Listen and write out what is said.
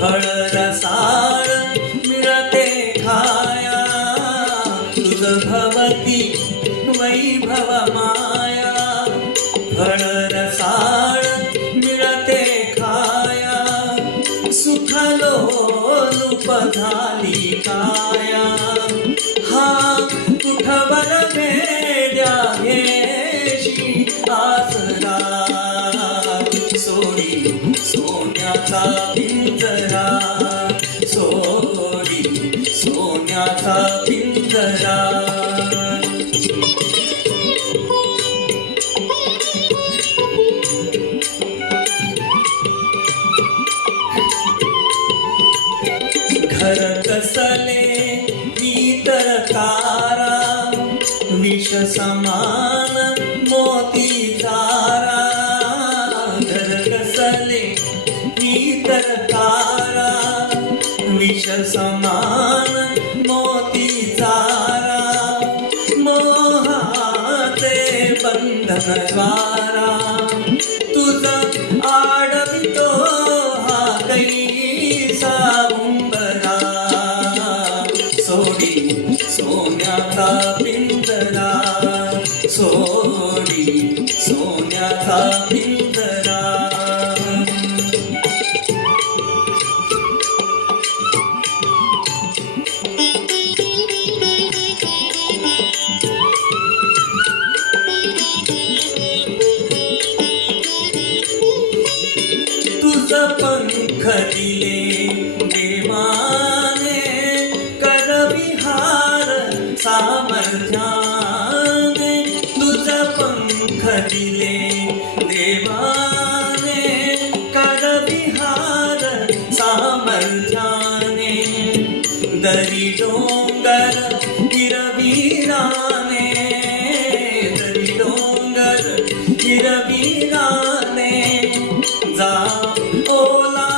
फळ रसाळ मिळते खाया, तुझ भवती वैभव माया. फळ रसाळ मिळते खाया, सुख लोलुप झाली काया. हा कुठवर भेड्या घेशी आसरा, सोडी सोन्याचा पिंजरा, सोडी सोन्याचा पिंजरा. घर कसले इतर तारा, विष समान मोती चारा. घर कसले इतर तारा, विष समान मोती चारा. मोहाचे बंधन द्वारा, तुझा आडवितो हा कैसा उंबरा. सोडी सोन्याचा पिंजरा, सोडी सोन्याचा पिंजरा. तुझ पंख दिले देवाने, करविहार सामर्थ्याने. तुझ पंख दिले देवाने, करविहार सामर्थ्याने. दरी डोंगर हिरवीराने, दरी डोंगर हिरवीराने. जा ओला